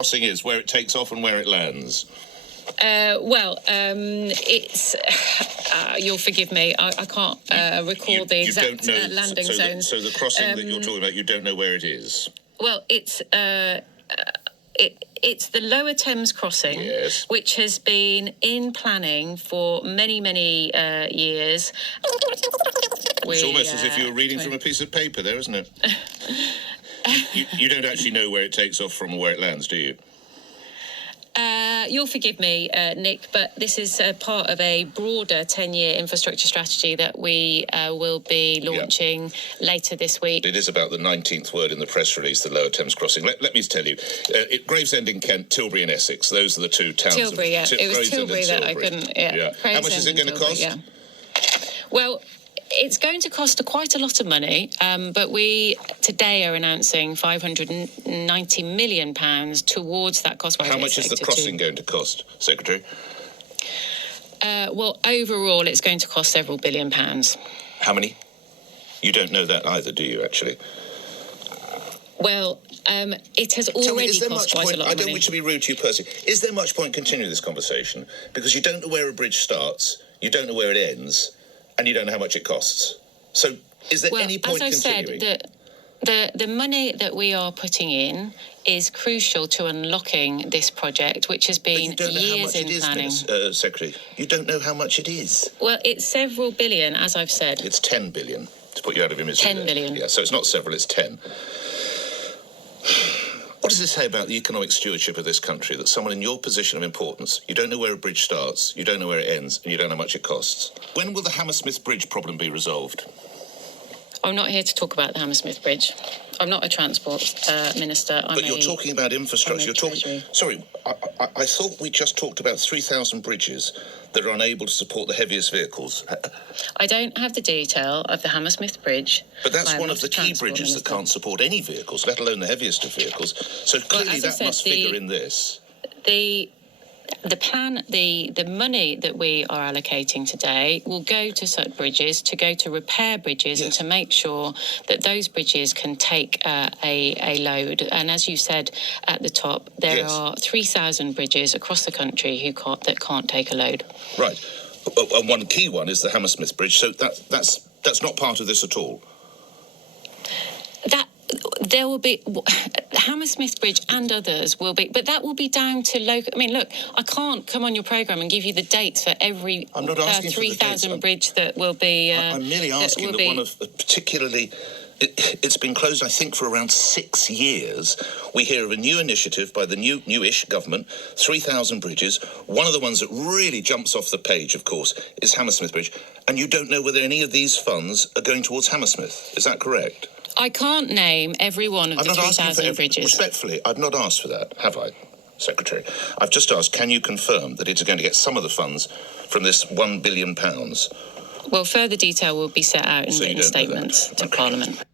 crossing is, where it takes off and where it lands? It's... you'll forgive me, I can't recall the exact landing zones. So the crossing that you're talking about, you don't know where it is? Well, it's the Lower Thames crossing, yes, which has been in planning for many, many years. It's almost as if you were reading from a piece of paper there, isn't it? you don't actually know where it takes off from or where it lands, do you? You'll forgive me, Nick, but this is part of a broader 10-year infrastructure strategy that we will be launching later this week. It is about the 19th word in the press release, the Lower Thames crossing. Let me tell you, Gravesend in Kent, Tilbury in Essex, those are the two towns. Tilbury, it was Tilbury that I couldn't... Yeah. How much is it going to cost? Yeah. Well, it's going to cost quite a lot of money, but we today are announcing £590 million towards that cost. How much is the crossing going to cost, Secretary? Well, overall, it's going to cost several £billion. How many? You don't know that either, do you, actually? Well, it has already cost quite a lot of money. I don't wish to be rude to you personally. Is there much point continuing this conversation? Because you don't know where a bridge starts, you don't know where it ends, and you don't know how much it costs. So is there any point continuing? As I said, the money that we are putting in is crucial to unlocking this project, which has been years in planning. Secretary, you don't know how much it is. Well, it's several billion, as I've said. It's 10 billion, to put you out of your misery. 10 billion. Yeah, so it's not several, it's 10. What does this say about the economic stewardship of this country, that someone in your position of importance, you don't know where a bridge starts, you don't know where it ends, and you don't know how much it costs? When will the Hammersmith Bridge problem be resolved? I'm not here to talk about the Hammersmith Bridge. I'm not a transport minister. But you're talking about infrastructure. You're talking... Sorry, I thought we just talked about 3,000 bridges that are unable to support the heaviest vehicles. I don't have the detail of the Hammersmith Bridge. But that's one of the key bridges that can't support any vehicles, let alone the heaviest of vehicles. So clearly that must figure in this. The plan, the money that we are allocating today will go to such bridges, to go to repair bridges, and to make sure that those bridges can take a load. And as you said at the top, there are 3,000 bridges across the country that can't take a load. Right. And one key one is the Hammersmith Bridge. So that's not part of this at all. There will be Hammersmith Bridge and others will be, but that will be down to local. I mean, look, I can't come on your programme and give you the dates for every 3,000 bridge that will be. I'm merely asking that one of particularly. It's been closed, I think, for around 6 years. We hear of a new initiative by the newish government, 3,000 bridges. One of the ones that really jumps off the page, of course, is Hammersmith Bridge. And you don't know whether any of these funds are going towards Hammersmith. Is that correct? I can't name every one of the 3,000 bridges. Respectfully, I've not asked for that, have I, Secretary? I've just asked, can you confirm that it's going to get some of the funds from this £1 billion? Well, further detail will be set out in written statements to Parliament.